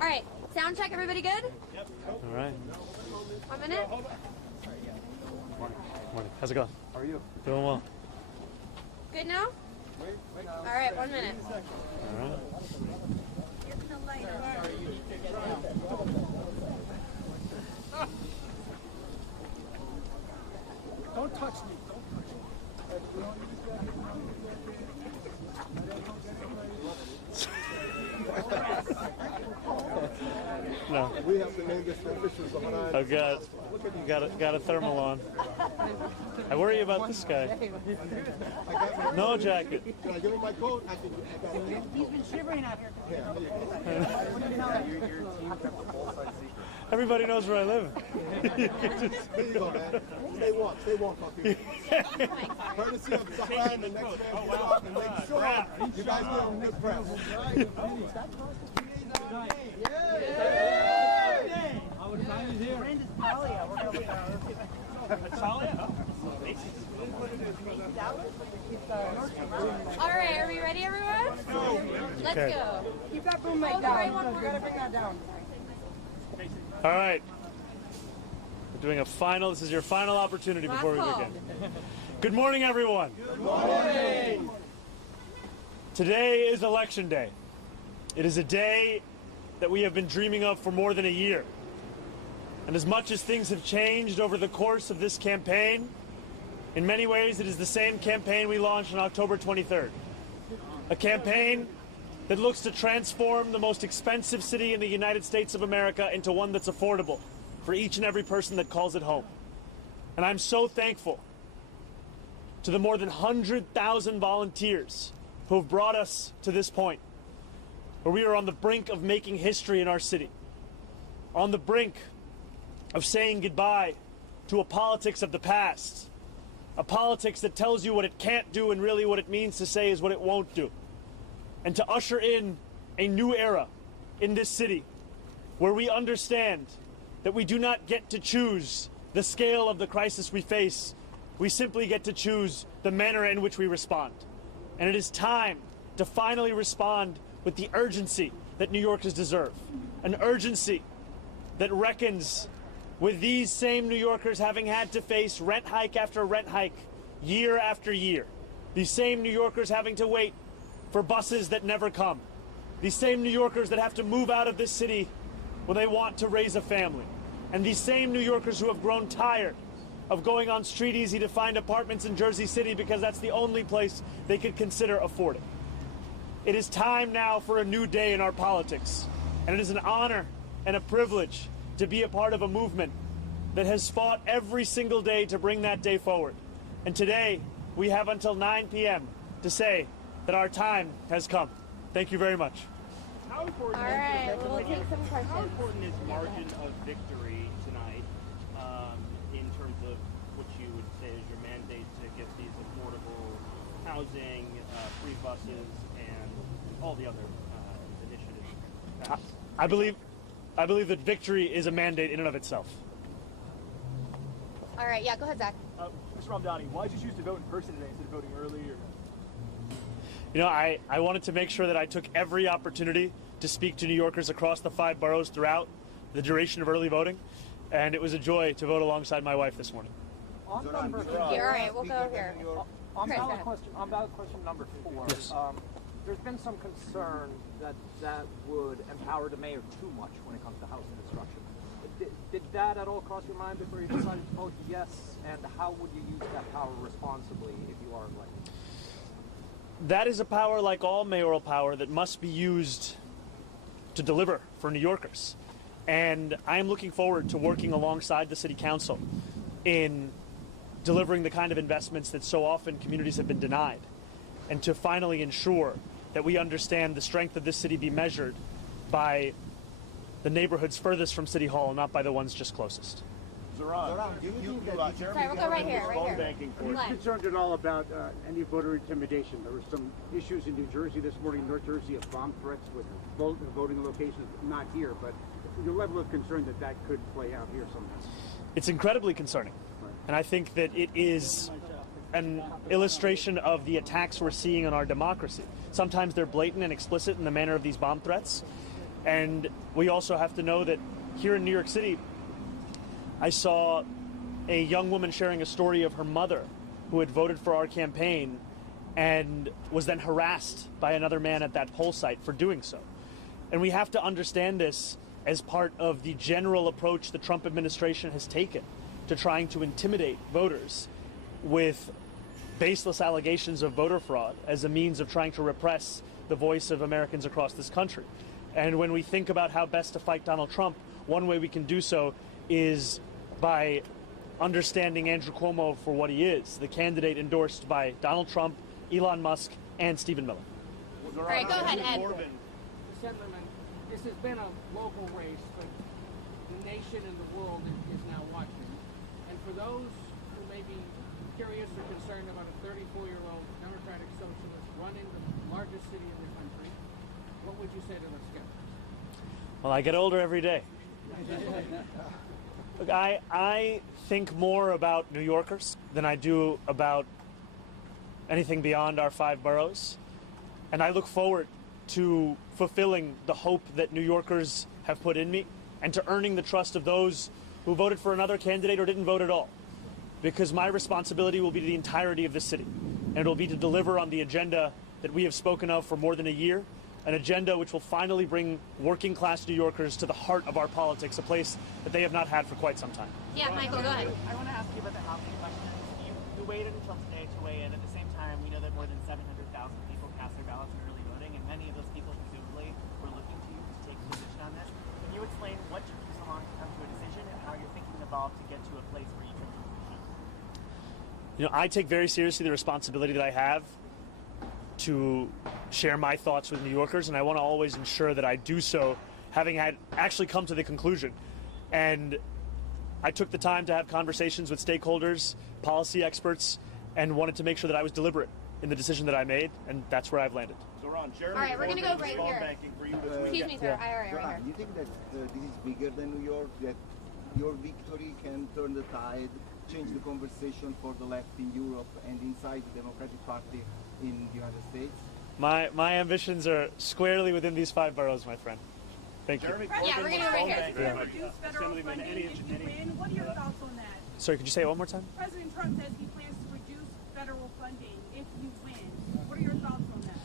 All right, sound check, everybody good? Yep. All right. 1 minute. Morning. Morning. How's it going? How are you? Doing well. Good now? All right, 1 minute. All right. Don't touch me. No. We have to name this official Zohran. I've got a thermal on. I worry about this guy. No jacket. Can I give him my coat? He's been shivering out here. Everybody knows where I live. There you go, man. Stay warm, puppy. Courtesy of Zohran, the next man, and make sure you guys get on good press. All right, are we ready, everyone? Let's go. Keep that boom mic down. You gotta bring that down. All right. We're doing a final. This is your final opportunity before we begin. Good morning, everyone. Good morning. Today is Election Day. It is a day that we have been dreaming of for more than a year. And as much as things have changed over the course of this campaign, in many ways it is the same campaign we launched on October 23rd. A campaign that looks to transform the most expensive city in the United States of America into one that's affordable for each and every person that calls it home. And I'm so thankful to the more than 100,000 volunteers who have brought us to this point, where we are on the brink of making history in our city, on the brink of saying goodbye to a politics of the past, a politics that tells you what it can't do and really what it means to say is what it won't do, and to usher in a new era in this city where we understand that we do not get to choose the scale of the crisis we face. We simply get to choose the manner in which we respond. And it is time to finally respond with the urgency that New Yorkers deserve. An urgency that reckons with these same New Yorkers having had to face rent hike after rent hike, year after year. These same New Yorkers having to wait for buses that never come. These same New Yorkers that have to move out of this city when they want to raise a family. And these same New Yorkers who have grown tired of going on Street Easy to find apartments in Jersey City because that's the only place they could consider affording. It is time now for a new day in our politics. And it is an honor and a privilege to be a part of a movement that has fought every single day to bring that day forward. And today, we have until 9 p.m. to say that our time has come. Thank you very much. All right, we'll take some questions. How important is margin of victory tonight in terms of what you would say is your mandate to get these affordable housing, free buses, and all the other initiatives passed? I believe that victory is a mandate in and of itself. All right, yeah, go ahead, Zach. Mr. Mamdani, why did you choose to vote in person today instead of voting early? You know, I wanted to make sure that I took every opportunity to speak to New Yorkers across the 5 boroughs throughout the duration of early voting, and it was a joy to vote alongside my wife this morning. On number Yeah, all right, we'll go here. on Chris, ballot go ahead. question number 4. Yes. There's been some concern that would empower the mayor too much when it comes to housing construction. Did that at all cross your mind before you decided to vote yes? And how would you use that power responsibly if you are elected? That is a power, like all mayoral power, that must be used to deliver for New Yorkers. And I am looking forward to working alongside the City Council in delivering the kind of investments that so often communities have been denied, and to finally ensure that we understand the strength of this city be measured by the neighborhoods furthest from City Hall, not by the ones just closest. Zohran, Sorry, we'll go right here, right here. Glenn. Concerned at all about any voter intimidation? There were some issues in New Jersey this morning, North Jersey, of bomb threats with voting locations, not here, but your level of concern that could play out here somehow. It's incredibly concerning. And I think that it is an illustration of the attacks we're seeing on our democracy. Sometimes they're blatant and explicit in the manner of these bomb threats. And we also have to know that here in New York City, I saw a young woman sharing a story of her mother who had voted for our campaign and was then harassed by another man at that poll site for doing so. And we have to understand this as part of the general approach the Trump administration has taken to trying to intimidate voters with baseless allegations of voter fraud as a means of trying to repress the voice of Americans across this country. And when we think about how best to fight Donald Trump, one way we can do so is by understanding Andrew Cuomo for what he is, the candidate endorsed by Donald Trump, Elon Musk, and Stephen Miller. All right, go ahead, Ed. Gentlemen, this has been a local race, but the nation and the world is now watching. And for those who may be curious or concerned about a 34-year-old Democratic socialist running the largest city in the country, what would you say to those skeptics? Well, I get older every day. Look, I think more about New Yorkers than I do about anything beyond our 5 boroughs. And I look forward to fulfilling the hope that New Yorkers have put in me and to earning the trust of those who voted for another candidate or didn't vote at all. Because my responsibility will be to the entirety of the city. And it will be to deliver on the agenda that we have spoken of for more than a year, an agenda which will finally bring working class New Yorkers to the heart of our politics, a place that they have not had for quite some time. Yeah, Michael, go ahead. I want to ask you about the housing question. You waited until today to weigh in. At the same time, we know that more than 700,000 people cast their ballots in early voting, and many of those people presumably were looking to you to take a position on this. Can you explain what took you so long to come to a decision and how your thinking evolved to get to a place where you took a position? You know, I take very seriously the responsibility that I have to share my thoughts with New Yorkers, and I want to always ensure that I do so having had actually come to the conclusion. And I took the time to have conversations with stakeholders, policy experts, and wanted to make sure that I was deliberate in the decision that I made, and that's where I've landed. Zohran, Jeremy, All right, we're going to go right here. for you this week. Excuse me, sir. All right, right here. You think that this is bigger than New York, that your victory can turn the tide, change the conversation for the left in Europe and inside the Democratic Party in the United States? My ambitions are squarely within these 5 boroughs, my friend. Thank you. Jeremy, Yeah, we're going to go right here. Yeah. Reduce federal Assemblyman funding if you win. What are your thoughts on that? Sorry, could you say it one more time? President Trump says he plans to reduce federal funding if you win. What are your thoughts on that?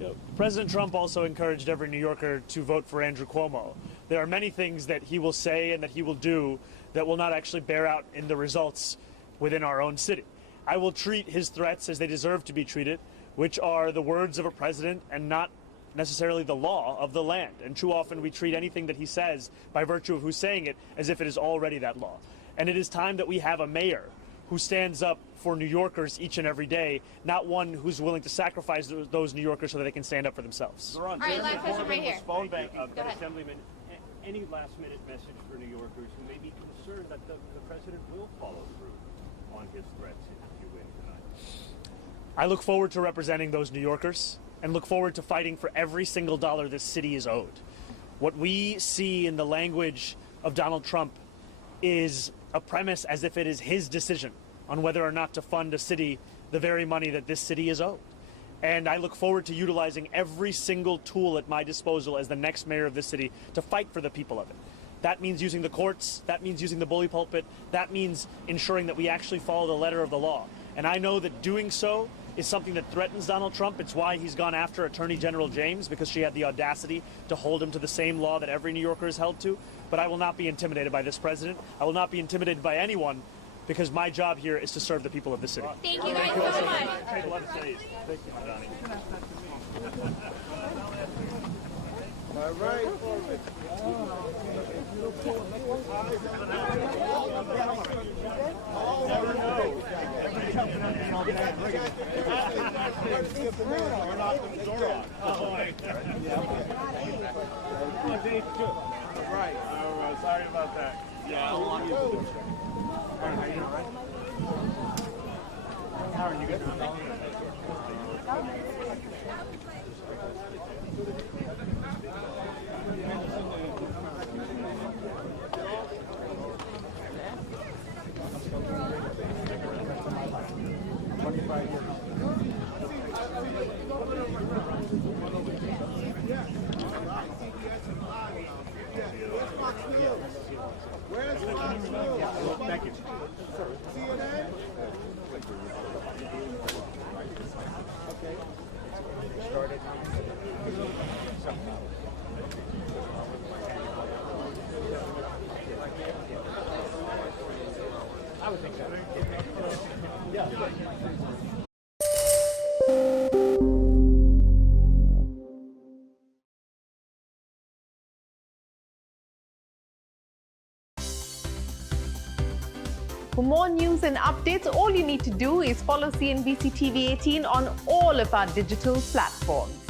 You know, President Trump also encouraged every New Yorker to vote for Andrew Cuomo. There are many things that he will say and that he will do that will not actually bear out in the results within our own city. I will treat his threats as they deserve to be treated, which are the words of a president and not necessarily the law of the land. And too often we treat anything that he says by virtue of who's saying it as if it is already that law. And it is time that we have a mayor who stands up for New Yorkers each and every day, not one who's willing to sacrifice those New Yorkers so that they can stand up for themselves. Zohran, All right, last question right here. phone banking. Go ahead. Assemblyman, any last-minute message for New Yorkers who may be concerned that the president will follow through on his threats if you win tonight? I look forward to representing those New Yorkers and look forward to fighting for every single dollar this city is owed. What we see in the language of Donald Trump is a premise as if it is his decision on whether or not to fund a city the very money that this city is owed. And I look forward to utilizing every single tool at my disposal as the next mayor of this city to fight for the people of it. That means using the courts, that means using the bully pulpit, that means ensuring that we actually follow the letter of the law. And I know that doing so is something that threatens Donald Trump. It's why he's gone after Attorney General James, because she had the audacity to hold him to the same law that every New Yorker is held to. But I will not be intimidated by this president. I will not be intimidated by anyone, because my job here is to serve the people of the city. Thank you guys so much. Take a lot of cities. Thank you, Mamdani. All right. Right. Sorry about that. Yeah. How are you good? Thank you. CNN? Started. I would think so. Yeah. For more news and updates, all you need to do is follow CNBC TV 18 on all of our digital platforms.